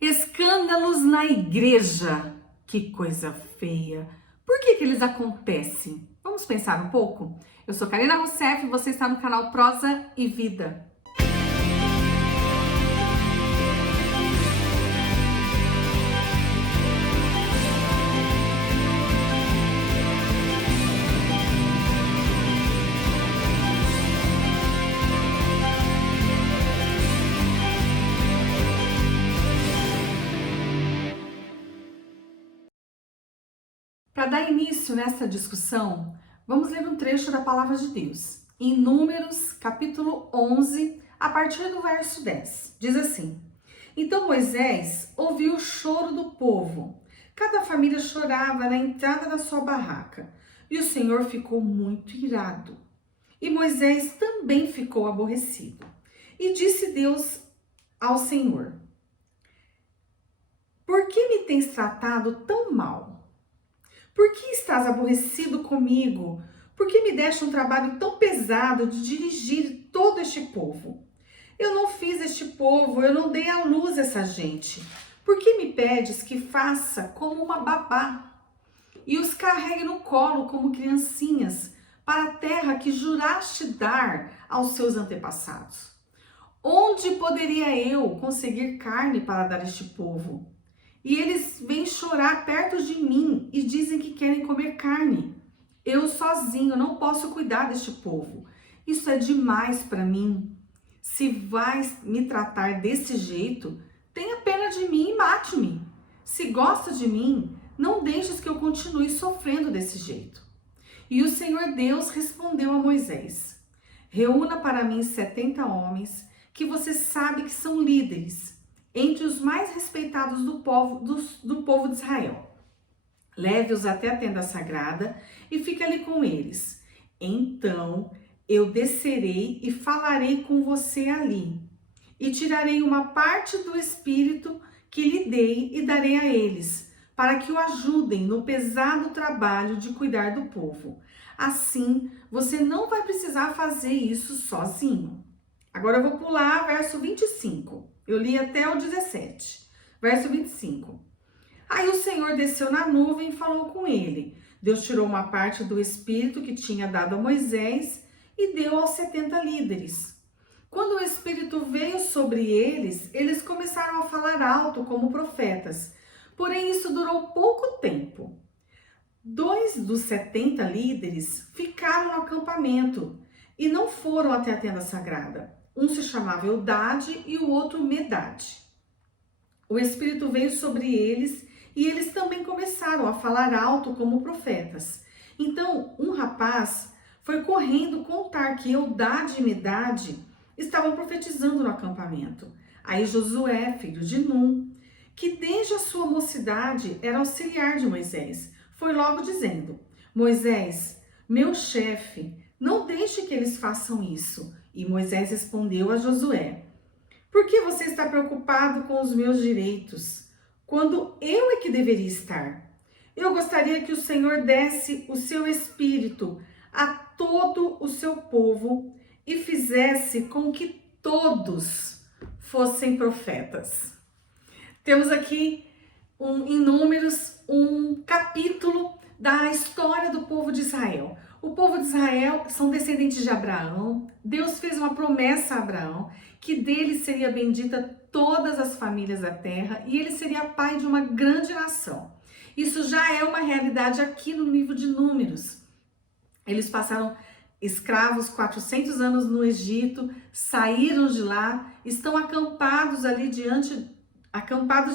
Escândalos na igreja. Que coisa feia. Por que eles acontecem? Vamos pensar um pouco? Eu sou Karina Rousseff e você está no canal Prosa e Vida. Para dar início nessa discussão, vamos ler um trecho da Palavra de Deus. Em Números, capítulo 11, a partir do verso 10. Diz assim: Então Moisés ouviu o choro do povo. Cada família chorava na entrada da sua barraca. E o Senhor ficou muito irado. E Moisés também ficou aborrecido. E disse Deus ao Senhor: Por que me tens tratado tão mal? Por que estás aborrecido comigo? Por que me deste um trabalho tão pesado de dirigir todo este povo? Eu não fiz este povo, eu não dei à luz essa gente. Por que me pedes que faça como uma babá e os carregue no colo como criancinhas para a terra que juraste dar aos seus antepassados? Onde poderia eu conseguir carne para dar a este povo? E eles vêm chorar perto de mim e dizem que querem comer carne. Eu sozinho não posso cuidar deste povo. Isso é demais para mim. Se vais me tratar desse jeito, tenha pena de mim e mate-me. Se gosta de mim, não deixes que eu continue sofrendo desse jeito. E o Senhor Deus respondeu a Moisés: Reúna para mim 70 homens que você sabe que são líderes, entre os mais respeitados do povo de Israel. Leve-os até a tenda sagrada e fique ali com eles. Então eu descerei e falarei com você ali. E tirarei uma parte do Espírito que lhe dei e darei a eles, para que o ajudem no pesado trabalho de cuidar do povo. Assim, você não vai precisar fazer isso sozinho. Agora eu vou pular verso 25. Eu li até o 17. Verso 25. Aí o Senhor desceu na nuvem e falou com ele. Deus tirou uma parte do Espírito que tinha dado a Moisés e deu aos 70 líderes. Quando o Espírito veio sobre eles, eles começaram a falar alto como profetas. Porém, isso durou pouco tempo. 2 dos 70 líderes ficaram no acampamento e não foram até a tenda sagrada. Um se chamava Eldade e o outro Medade. O Espírito veio sobre eles e eles também começaram a falar alto como profetas. Então, um rapaz foi correndo contar que Eldade e Medade estavam profetizando no acampamento. Aí Josué, filho de Num, que desde a sua mocidade era auxiliar de Moisés, foi logo dizendo: Moisés, meu chefe, não deixe que eles façam isso. E Moisés respondeu a Josué: Por que você está preocupado com os meus direitos, quando eu é que deveria estar? Eu gostaria que o Senhor desse o seu espírito a todo o seu povo e fizesse com que todos fossem profetas. Temos aqui em Números um capítulo da história do povo de Israel. O povo de Israel são descendentes de Abraão. Deus fez uma promessa a Abraão que dele seria bendita todas as famílias da terra e ele seria pai de uma grande nação. Isso já é uma realidade aqui no livro de Números. Eles passaram escravos 400 anos no Egito, saíram de lá, estão acampados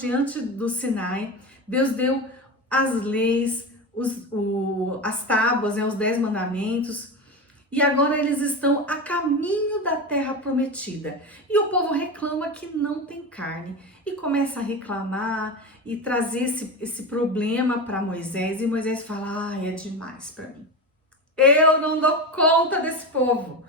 diante do Sinai. Deus deu as leis, as tábuas, os 10 mandamentos, e agora eles estão a caminho da terra prometida. E o povo reclama que não tem carne, e começa a reclamar e trazer esse problema para Moisés, e Moisés fala: é demais para mim. Eu não dou conta desse povo.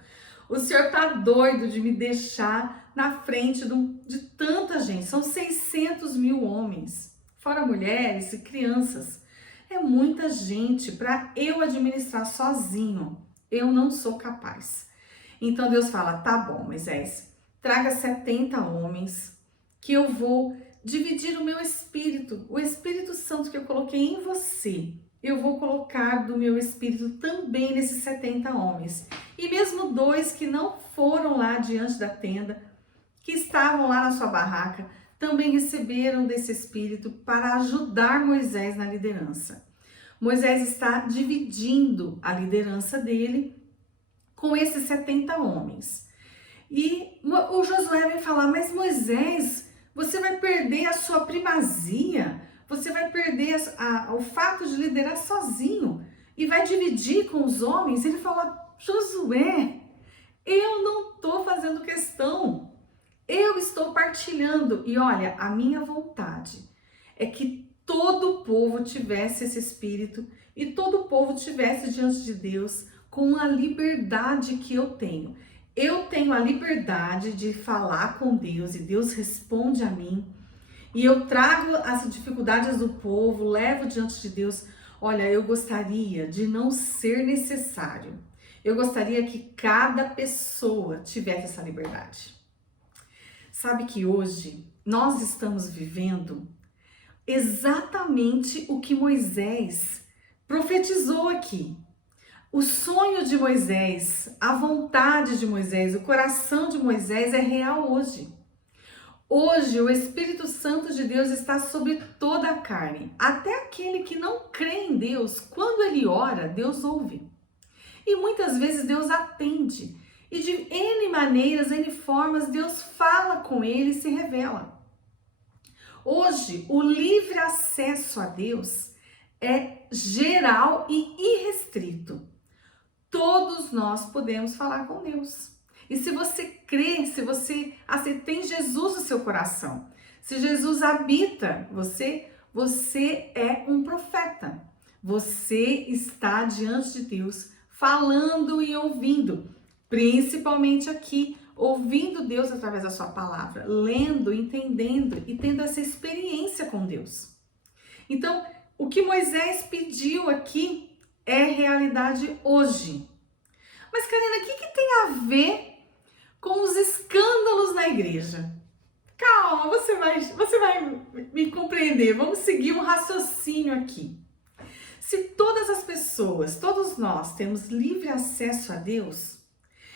O Senhor tá doido de me deixar na frente de tanta gente. São 600 mil homens, fora mulheres e crianças. É muita gente para eu administrar sozinho. Eu não sou capaz. Então Deus fala: tá bom, Moisés, traga 70 homens que eu vou dividir o meu espírito, o Espírito Santo que eu coloquei em você. Eu vou colocar do meu espírito também nesses 70 homens. E mesmo 2 que não foram lá diante da tenda, que estavam lá na sua barraca, também receberam desse espírito para ajudar Moisés na liderança. Moisés está dividindo a liderança dele com esses 70 homens. E o Josué vem falar, mas Moisés, você vai perder a sua primazia, você vai perder o fato de liderar sozinho e vai dividir com os homens. Ele fala, Josué, eu não estou fazendo questão, eu estou partilhando. E olha, a minha vontade é que todo o povo tivesse esse espírito e todo o povo tivesse diante de Deus com a liberdade que eu tenho. Eu tenho a liberdade de falar com Deus e Deus responde a mim. E eu trago as dificuldades do povo, levo diante de Deus. Olha, eu gostaria de não ser necessário. Eu gostaria que cada pessoa tivesse essa liberdade. Sabe que hoje nós estamos vivendo exatamente o que Moisés profetizou aqui. O sonho de Moisés, a vontade de Moisés, o coração de Moisés é real hoje. Hoje o Espírito Santo de Deus está sobre toda a carne. Até aquele que não crê em Deus, quando ele ora, Deus ouve. E muitas vezes Deus atende. E de N maneiras, N formas, Deus fala com ele e se revela. Hoje, o livre acesso a Deus é geral e irrestrito. Todos nós podemos falar com Deus. E se você crê, se você tem Jesus no seu coração, se Jesus habita você, você é um profeta. Você está diante de Deus, falando e ouvindo, principalmente aqui, ouvindo Deus através da sua palavra, lendo, entendendo e tendo essa experiência com Deus. Então, o que Moisés pediu aqui é realidade hoje. Mas, Karina, o que tem a ver com os escândalos na igreja? Calma, você vai me compreender. Vamos seguir um raciocínio aqui. Se todas as pessoas, todos nós temos livre acesso a Deus,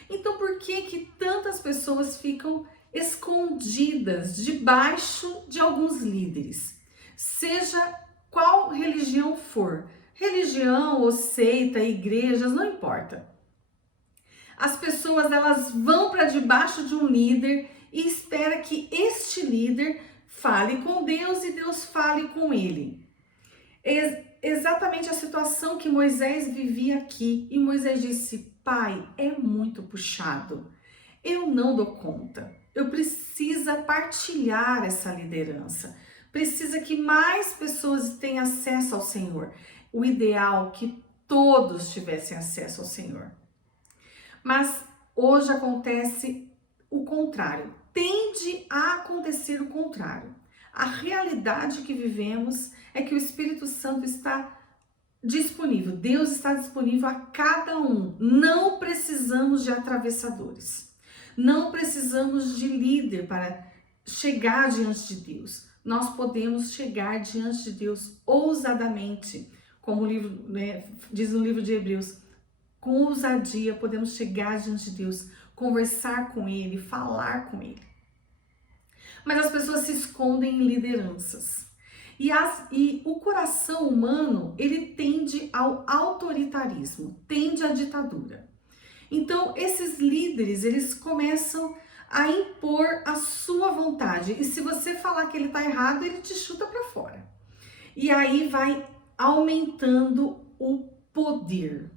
então por que tantas pessoas ficam escondidas debaixo de alguns líderes? Seja qual religião for, religião ou seita, igrejas, não importa. As pessoas, elas vão para debaixo de um líder e espera que este líder fale com Deus e Deus fale com ele. Exatamente a situação que Moisés vivia aqui. E Moisés disse, pai, é muito puxado. Eu não dou conta. Eu preciso partilhar essa liderança. Precisa que mais pessoas tenham acesso ao Senhor. O ideal é que todos tivessem acesso ao Senhor. Mas hoje acontece o contrário. Tende a acontecer o contrário. A realidade que vivemos é que o Espírito Santo está disponível. Deus está disponível a cada um. Não precisamos de atravessadores. Não precisamos de líder para chegar diante de Deus. Nós podemos chegar diante de Deus ousadamente, como o livro, diz no livro de Hebreus. Com ousadia podemos chegar diante de Deus, conversar com Ele, falar com Ele. Mas as pessoas se escondem em lideranças. E o coração humano, ele tende ao autoritarismo, tende à ditadura. Então, esses líderes, eles começam a impor a sua vontade. E se você falar que ele está errado, ele te chuta para fora. E aí vai aumentando o poder.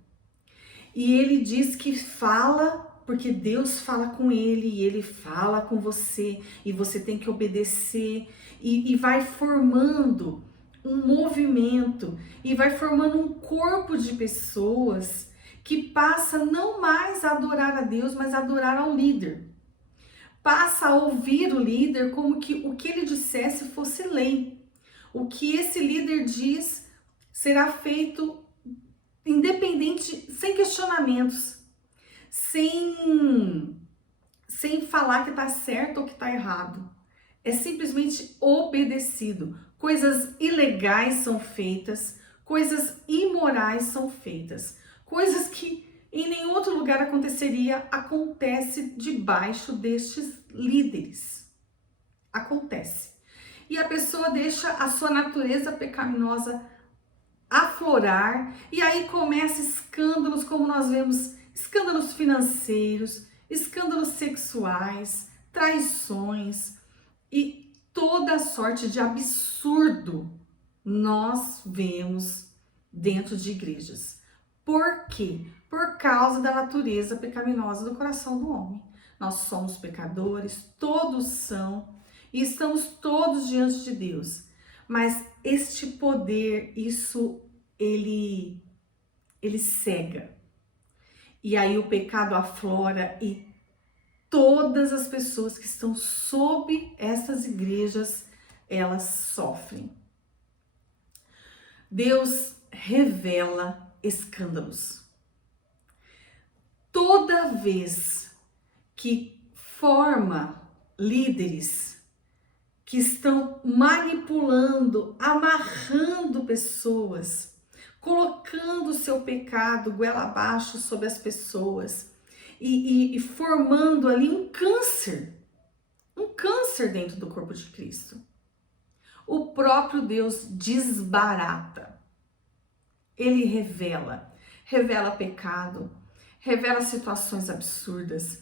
E ele diz que fala porque Deus fala com ele e ele fala com você e você tem que obedecer e vai formando um movimento e vai formando um corpo de pessoas que passa não mais a adorar a Deus, mas a adorar ao líder. Passa a ouvir o líder como que o que ele dissesse fosse lei. O que esse líder diz será feito independente, sem questionamentos, sem falar que está certo ou que está errado. é simplesmente obedecido. Coisas ilegais são feitas, coisas imorais são feitas, coisas que em nenhum outro lugar aconteceria, acontece debaixo destes líderes. Acontece. E a pessoa deixa a sua natureza pecaminosa aflorar, e aí começa escândalos, como nós vemos, escândalos financeiros, escândalos sexuais, traições e toda sorte de absurdo nós vemos dentro de igrejas. Por quê? Por causa da natureza pecaminosa do coração do homem. Nós somos pecadores, todos são, e estamos todos diante de Deus. Mas este poder, ele cega. E aí o pecado aflora e todas as pessoas que estão sob essas igrejas, elas sofrem. Deus revela escândalos. Toda vez que forma líderes que estão manipulando, amarrando pessoas, colocando o seu pecado goela abaixo sobre as pessoas e formando ali um câncer dentro do corpo de Cristo. O próprio Deus desbarata. Ele revela pecado, revela situações absurdas.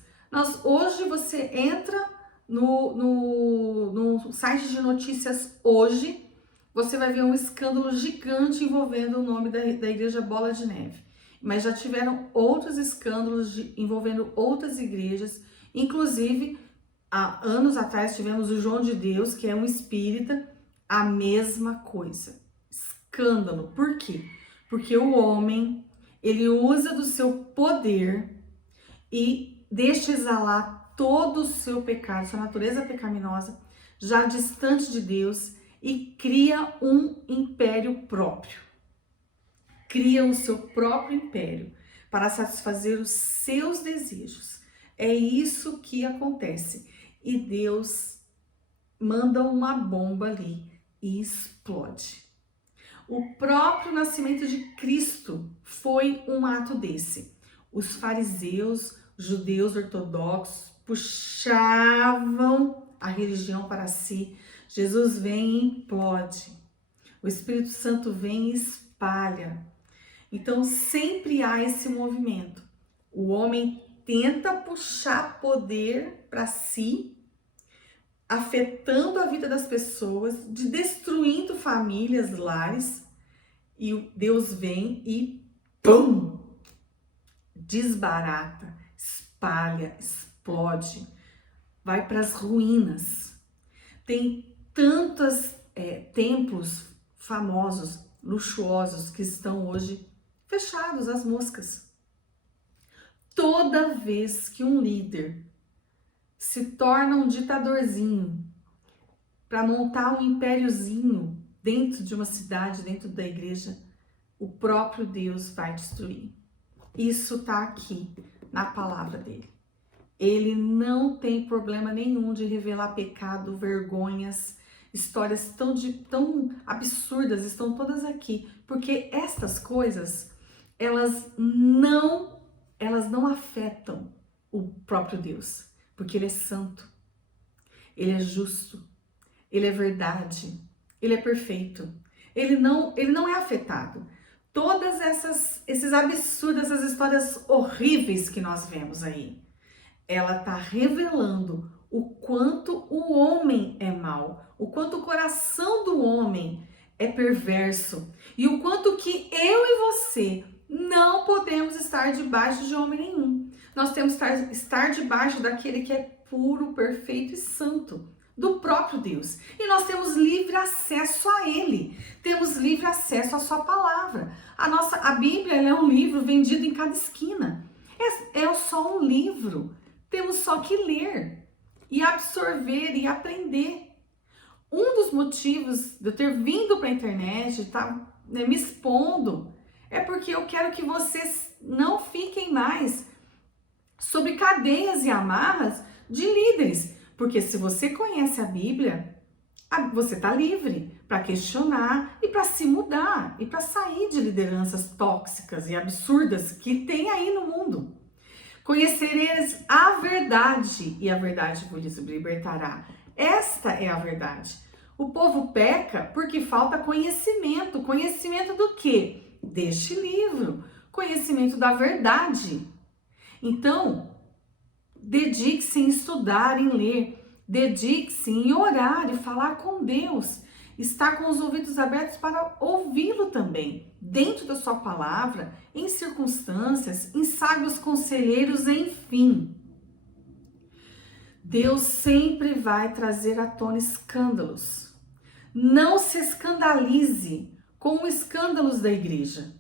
Hoje você entra no site de notícias hoje, você vai ver um escândalo gigante envolvendo o nome da igreja Bola de Neve. Mas já tiveram outros escândalos envolvendo outras igrejas, inclusive há anos atrás tivemos o João de Deus, que é um espírita, a mesma coisa. Escândalo. Por quê? Porque o homem, ele usa do seu poder e deixa exalar todo o seu pecado, sua natureza pecaminosa, já distante de Deus, e cria um império próprio. Cria o seu próprio império para satisfazer os seus desejos. É isso que acontece. E Deus manda uma bomba ali e explode. O próprio nascimento de Cristo foi um ato desse. Os fariseus, judeus ortodoxos, puxavam a religião para si. Jesus vem e implode. O Espírito Santo vem e espalha. Então sempre há esse movimento. O homem tenta puxar poder para si, afetando a vida das pessoas, destruindo famílias, lares, e Deus vem e pum! Desbarata, espalha, explode, vai para as ruínas. Tem tantos templos famosos, luxuosos, que estão hoje fechados às moscas. Toda vez que um líder se torna um ditadorzinho para montar um impériozinho dentro de uma cidade, dentro da igreja, o próprio Deus vai destruir. Isso está aqui na palavra dele. Ele não tem problema nenhum de revelar pecado, vergonhas, histórias tão absurdas, estão todas aqui, porque estas coisas, elas não afetam o próprio Deus, porque ele é santo, ele é justo, ele é verdade, ele é perfeito, ele não é afetado. Todas esses absurdos, essas histórias horríveis que nós vemos aí, ela está revelando o quanto o homem é mau, o quanto o coração do homem é perverso e o quanto que eu e você não podemos estar debaixo de homem nenhum. Nós temos que estar debaixo daquele que é puro, perfeito e santo, do próprio Deus. E nós temos livre acesso a ele, temos livre acesso à sua palavra. A Bíblia é um livro vendido em cada esquina. É só um livro. Temos só que ler e absorver e aprender. Um dos motivos de eu ter vindo para a internet, estar me expondo, é porque eu quero que vocês não fiquem mais sob cadeias e amarras de líderes. Porque se você conhece a Bíblia, você está livre para questionar e para se mudar e para sair de lideranças tóxicas e absurdas que tem aí no mundo. Conhecereis a verdade e a verdade vos libertará. Esta é a verdade. O povo peca porque falta conhecimento. Conhecimento do quê? Deste livro. Conhecimento da verdade. Então, dedique-se em estudar, em ler. Dedique-se em orar e falar com Deus. Estar com os ouvidos abertos para ouvi-lo também. Dentro da sua palavra, em circunstâncias, em sábios conselheiros, enfim. Deus sempre vai trazer à tona escândalos. Não se escandalize com os escândalos da igreja.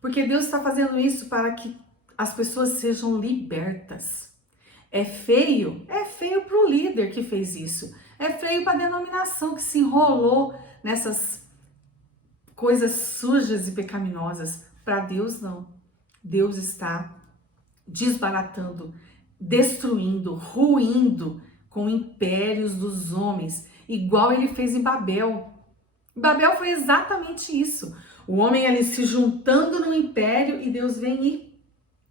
Porque Deus está fazendo isso para que as pessoas sejam libertas. É feio para o líder que fez isso. É feio para a denominação que se enrolou nessas coisas sujas e pecaminosas. Para Deus, não. Deus está desbaratando, destruindo, ruindo com impérios dos homens, igual ele fez em Babel. Babel foi exatamente isso. O homem ali se juntando no império e Deus vem e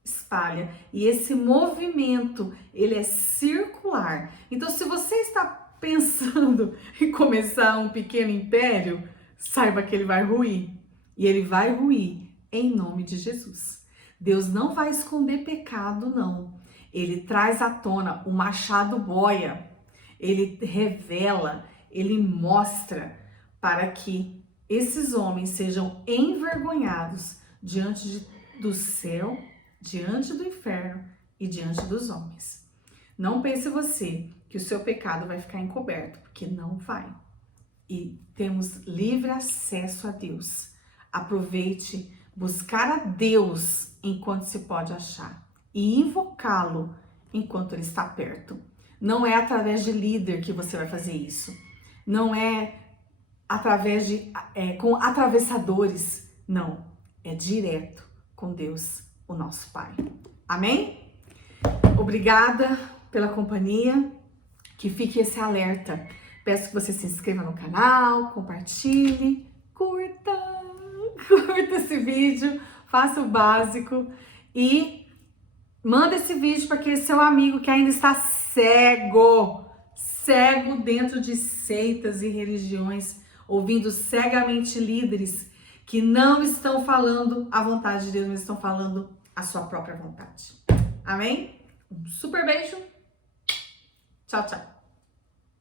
espalha. E esse movimento, ele é circular. Então, se você está pensando em começar um pequeno império, saiba que ele vai ruir. E ele vai ruir em nome de Jesus. Deus não vai esconder pecado, não. Ele traz à tona, o machado boia. Ele revela, ele mostra para que esses homens sejam envergonhados diante do céu, diante do inferno e diante dos homens. Não pense você que o seu pecado vai ficar encoberto, porque não vai. E temos livre acesso a Deus. Aproveite buscar a Deus enquanto se pode achar e invocá-lo enquanto ele está perto. Não é através de líder que você vai fazer isso. Não é através com atravessadores. Não, é direto com Deus, o nosso Pai. Amém? Obrigada pela companhia. Que fique esse alerta. Peço que você se inscreva no canal, compartilhe, curta esse vídeo, faça o básico e manda esse vídeo para aquele seu amigo que ainda está cego dentro de seitas e religiões, ouvindo cegamente líderes que não estão falando a vontade de Deus, mas estão falando a sua própria vontade. Amém? Um super beijo. Tchau, tchau.